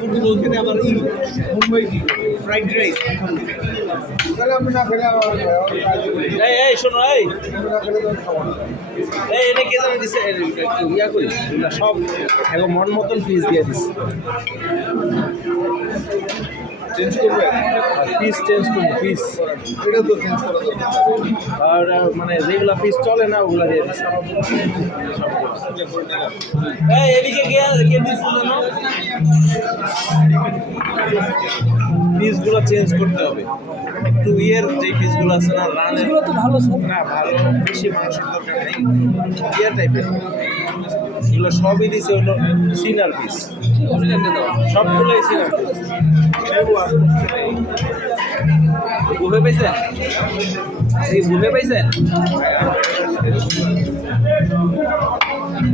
কিন্তু আবার Mumbai fried rice. এই এই শোনো এই। এটা কে জানে দিছে? ইয়া করি। সব এখন মন মতন পিস দিয়ে দিছে। চেঞ্জ করবে? পিস চেঞ্জ করব পিস এটা তো চেঞ্জ করা দরকার। আর মানে যেগুলা পিস চলে না ওগুলা দিয়ে এদিকে গিয়ে পিসগুলো চেঞ্জ করতে হবে। একটু ইয়ের যে পিসগুলো আছে না রানের তো ভালো না ভালো বেশি মাংসের দরকার নেই। ইয়ে টাইপের এগুলো সবই দিছে হলো সিনার পিস সবগুলোই সিনার পিস বুঝে পাইছেন? এই বুঝে পাইছেন?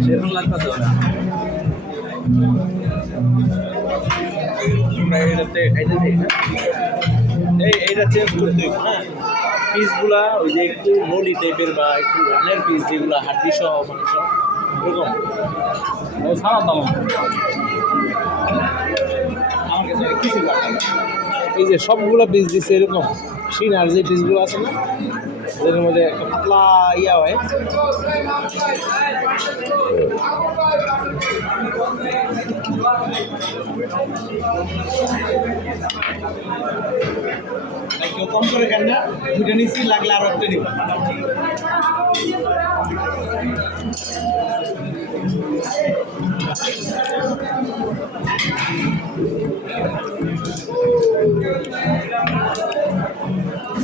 সেরকম লাগতেছে ওরা আমরা এটাতে খাইতে এই এইটা চেঞ্জ করতে হইব হ্যাঁ? পিসগুলা ওই যে একটু নলি টাইপের বা একটু রানের পিস যেগুলো হাড্ডি সহ মাংস এরকম ও সারা দাম আমার কাছে এই যে সবগুলো পিস দিচ্ছে এরকম সিনার যে পিসগুলো আছে না এর মধ্যে একটা পাতলা ইয়া হয়। কেউ কম করে খান না। দুটো নিচ্ছি লাগলে আরও একটা নিব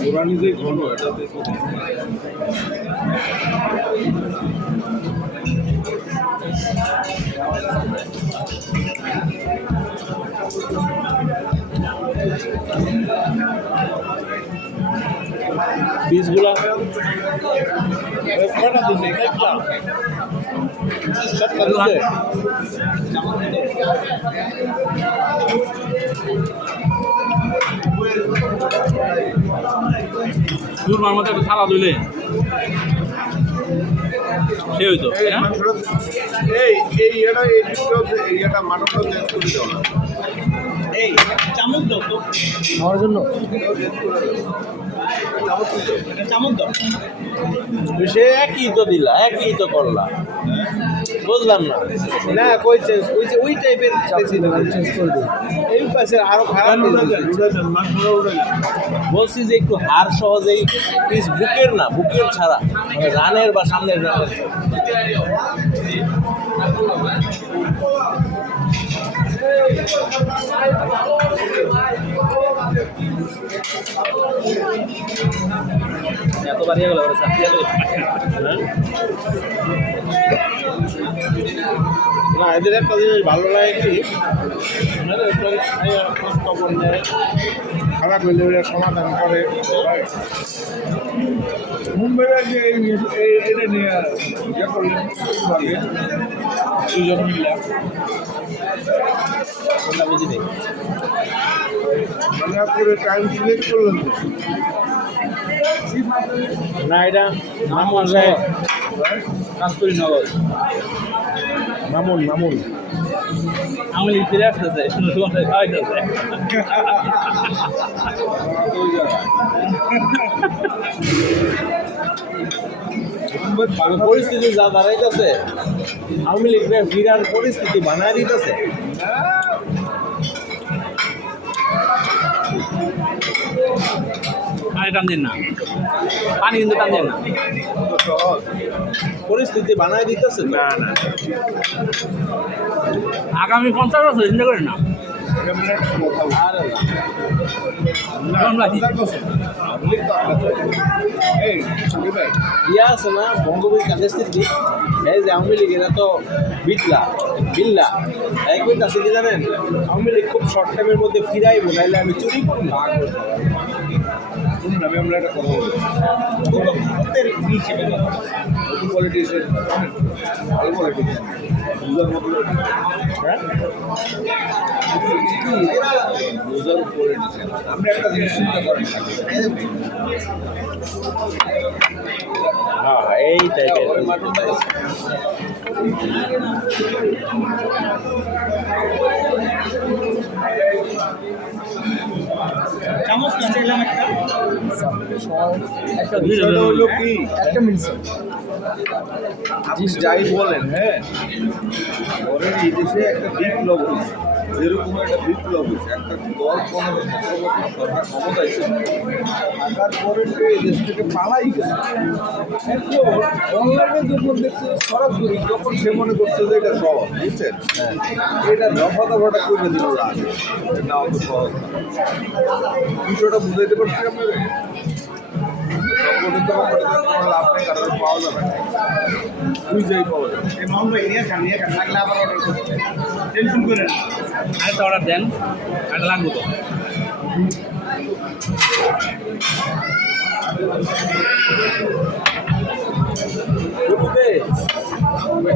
ওরা নিজেই ঘন এটা পিসগুলা কটা দিচ্ছে একটা সাতটা দিচ্ছে সুরমার মধ্যে একটা সালাদ হইলে। সে হইতো এই হ্যাঁ? এই এটা এই এটা মানবটা চেঞ্জ করে দাও আমার জন্য? সে একই তো দিলা একই তো করলা। বুঝলাম না। না কই চেঞ্জ ওই যে ওই টাইপের চেঞ্জ করে দিই এই পাশে আরও খারাপ। বলছি যে একটু হার সহজেই পিস বুকের না বুকের ছাড়া মানে রানের বা সামনের রানের। এত বাড়িয়ে গেল ওরা হ্যাঁ? না, এদের একটা জিনিস ভালো লাগে কি খবর নেয় খারাপ সমাধান করে মুম্বাইয়ের যে নিয়ে করলেন আগে দুজন মিলে। কোনটা বুঝি নেই মানে করে টাইম সিলেক্ট করলেন তো? না এটা মামুন সাহেব কাস্তুরি নগর। মামুন মামুন। আমি ফিরে আসতেছে খাওয়াইতেছে পরিস্থিতি যা দাঁড়াইতেছে আওয়ামী ফিরার পরিস্থিতি বানায় দিতেছে। পানি টান দিন না। পানি কিন্তু টান দিন না। পরিস্থিতি বানায় দিতেছে। না না। আগামী পঞ্চাশ বছর চিন্তা করেন না। আরে ইয়া আছে না বঙ্গবীর কাদের স্মৃতি এই যে তো বিটলা বিল্লা একদিন আছে কি জানেন আওয়ামী লীগ খুব শর্ট টাইমের মধ্যে ফিরাইবো নাইলে আমি চুরি করব শুনুন, আমি আমরা একটা কথা বলি। কিন্তু ভারতের হিসেবে। নতুন পলিটিশিয়ান ভালো পলিটিশিয়ান বুঝার মতো হ্যাঁ? বুঝার পলিটিশিয়ান আমরা একটা জিনিস চিন্তা করেন হ্যাঁ এই টাইপের চামচ না চাইলাম একটা। একটা বিষয়টা কি একটা মিনিট আপনি বলেন হ্যাঁ একটা বিপ্লব হয়েছে। যেরকম একটা বিপ্লব হয়েছে, একটা দল পনেরো সতেরো বছর সরকার ক্ষমতায় ছিল তারপরে এই দেশ থেকে পালাই গেছে এখন অনলাইনে যখন দেখছে সরাসরি তখন সে মনে করছে যে এটা সহজ, বুঝছেন? এটা দফা দফাটা করে দিল রাজ এটা অত সহজ না। বিষয়টা বুঝাইতে পারছি আপনাদের? সংগঠিত করে কোনো লাভ নেই কারণ পাওয়া যাবে না। বুঝতেই পাওয়া যাবে টেনশন করেন আরেকটা অর্ডার দেন একটা লাগবো তো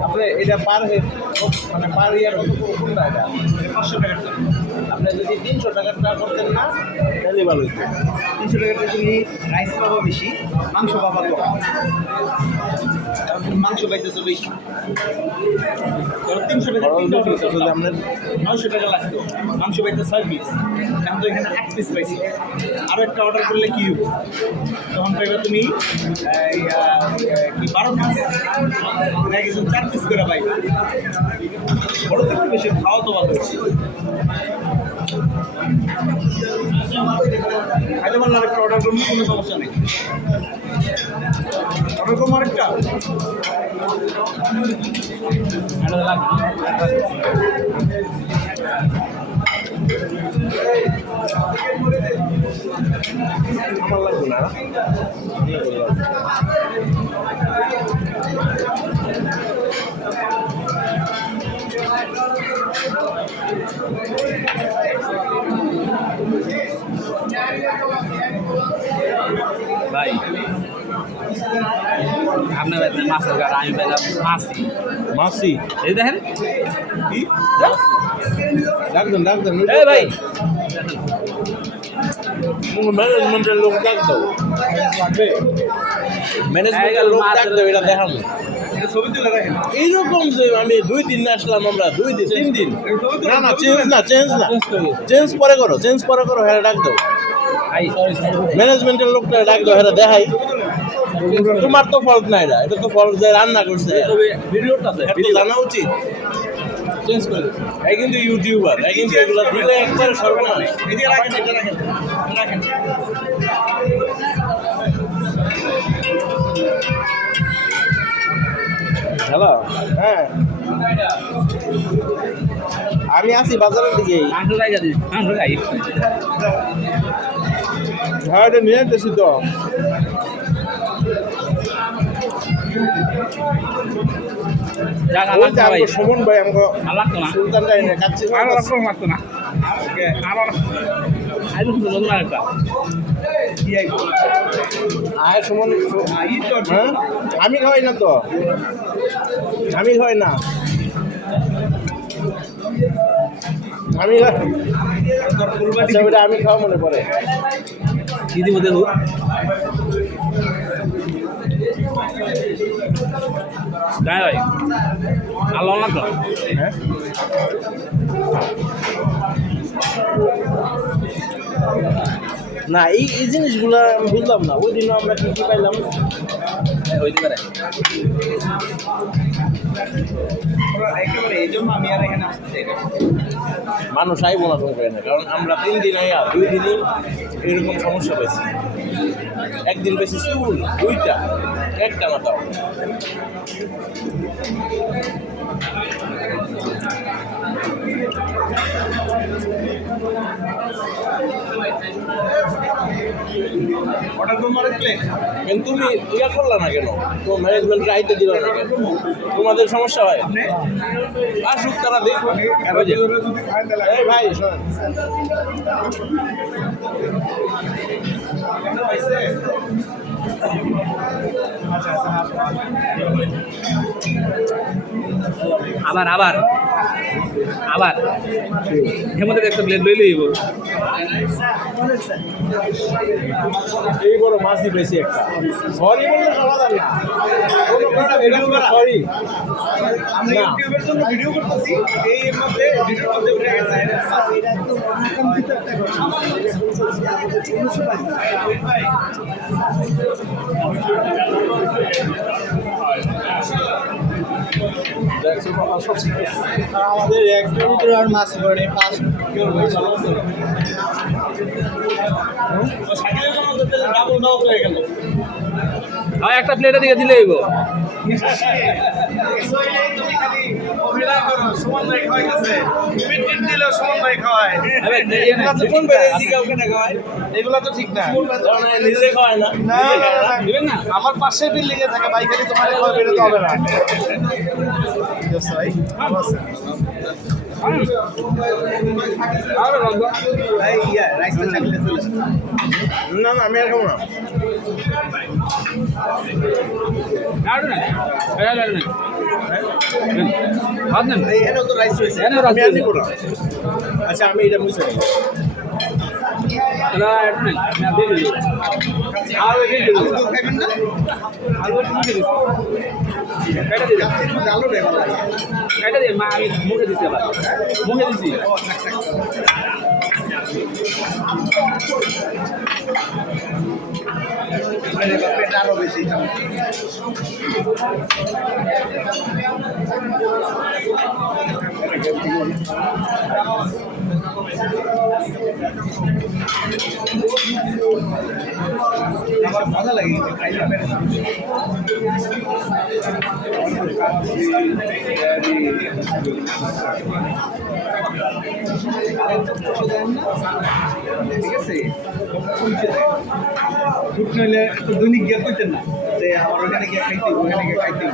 আপনি এটা পার হেড মানে পার ইয়ার কোনটা এটা? পাঁচশো দাম। আপনি যদি তিনশো টাকাটা করতেন না, তাহলে ভালো হতো তিনশো টাকাতে তুমি রাইস পাবা বেশি, মাংস পাবা কম। মাংস পাইতেছো বেশি। তিনশো টাকা। আপনার নয়শো টাকা লাগতো। মাংস পাইতে ছয় পিস এখন তো এখানে এক পিস পাইছি। আরও একটা অর্ডার করলে কি হব তখন পাইবা তুমি কি, বারো পিস দেখা গেছে চার পিস করে পাইবা। বড় থেকে বেশি, খাওয়া ভালো। হচ্ছে খাইতে পারলে আরেকটা অর্ডার করব কোনো সমস্যা নেই। অর্ডার করব আরেকটা। আমার লাগবে না? বেতনে মাছের গাড় আমি পেলাম মাছই মাসি এই দেখেন। কি? ডাক দেন ডাক দেন এই ভাই। ম্যানেজমেন্টের লোক ডাক দাও। ম্যানেজমেন্টের লোক ডাক দাও এটা রাখেন। এইরকম যে আমি দুই দিন না আসলাম আমরা দুই দিন তিন দিন। না না চেঞ্জ না চেঞ্জ না। চেঞ্জ পরে করো চেঞ্জ পরে করো হ্যাঁ ডাক দাও। ম্যানেজমেন্টের লোকটা ডাক দাও হ্যাঁ দেখাই। তোমার তো ফল্ট নাই এটা এটা তো ফল্ট যে রান্না করছে। ভিডিওটা আছে এটা তো জানা উচিত। চেঞ্জ করে দিও। এই কিন্তু ইউটিউবার এই কিন্তু এগুলো দিলে একবার সর্বনাশ। এই রাখেন এটা রাখেন রাখেন। হ্যালো হ্যাঁ। আমি আছি বাজারের খাই হ্যাঁ এটা নিয়ে যেতেছি তো। সুমন ভাই আমাকে লাগতো না। সুলতান আর লাগতো আয় সুমন হ্যাঁ? আমি খাওয়াই না তো। আমি খাওয়াই না। আমি আচ্ছা আমি খাওয়া মনে পড়ে। কি দিব? যাই ভাই। আলো লাগতো হ্যাঁ? না এই এই জিনিসগুলো আমি বুঝলাম না। ওই দিনও আমরা কি কি পাইলাম? পারে একেবারে এই জন্য আমি আর এখানে আসতে চাই না। মানুষ না না কারণ আমরা তিন দিন আইয়া দুই দিনই এরকম সমস্যা পেয়েছি একদিন বেশি চুল দুইটা। একটা প্লেট। কিন্তু তুমি ইয়া করলা না কেন? তো ম্যানেজমেন্টকে আইতে দিল না কেন? তোমাদের সমস্যা হয়? আসুক তারা দেখো এরা দুজনে যদি খায় তাহলে এই ভাই শোনেন। আবার আবার আবার মধ্যে একটা প্লেট লই লইব এই বড় মাছই একটা সরি বললে সমাধান না ভিডিও করা সরি আমরা ইউটিউবের জন্য ভিডিও করতেছি এই মধ্যে ভিডিওর মধ্যে উঠে গেছে আর আমাদের এক কিলোমিটার আর হইব তুমি খালি অভিনয় করো সুমন ভাই খাওয়াইতেছে তুমি ট্রিট দিলেও সুমন ভাই খাওয়ায় আরে দিয়ে না কোন বেড়েছি কাউকে না তো ঠিক না। আমার পাশে বিল্ডিং এ থাকে বাইকারি তোমার বেরোতে হবে না। ভাই ভালো আছেন? ইয়া। না না আমি আর খাব না। আচ্ছা আমি এটা মুছে মুখে দিছি আবার মুখে পেটটা আরও বেশি খাবে। আমার মজা লাগে ঠিক আছে দুধ নইলে দৈনিক গিয়ে কইতেন না যে আমার ওখানে গিয়ে খাইতে ওখানে গিয়ে খাইতে।